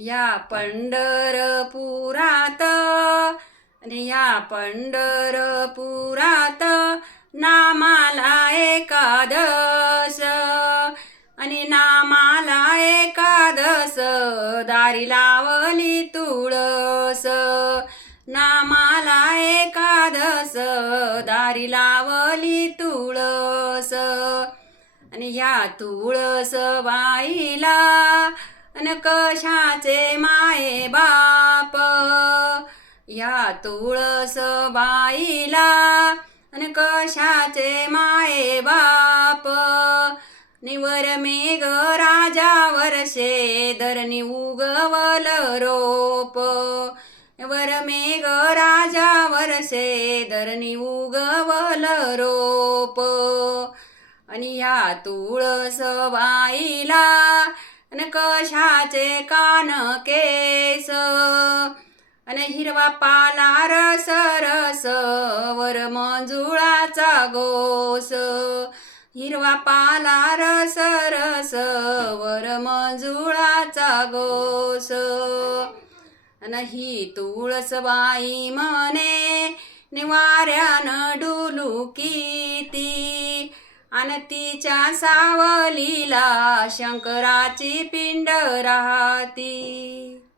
या पंढरपुरात आणि या पंढरपुरात नामाला एकादश आणि नामाला एकादश दारी लावली तुळस नामाला एकादश दारी लावली तुळस आणि या तुळस बाईला अन कशाचे माये बाप या तुळस बाईला अन कशाचे माये बाप निवर मेघ राजावर शेदरनी उगवल रोप वर मेघ राजावर शेदरनी उगवल रोप आणि या तुळस बाईला अन कशाचे कान केस अन हिरवा पाला रस रस वर मंजुळाचा गोस हिरवा पाला रस रस वर मंजुळाचा गोस अन ही तुळस बाई म्हणे निवाऱ्यानं डुलुकीती अन तिच्या सावलीला शंकराची पिंड राहती।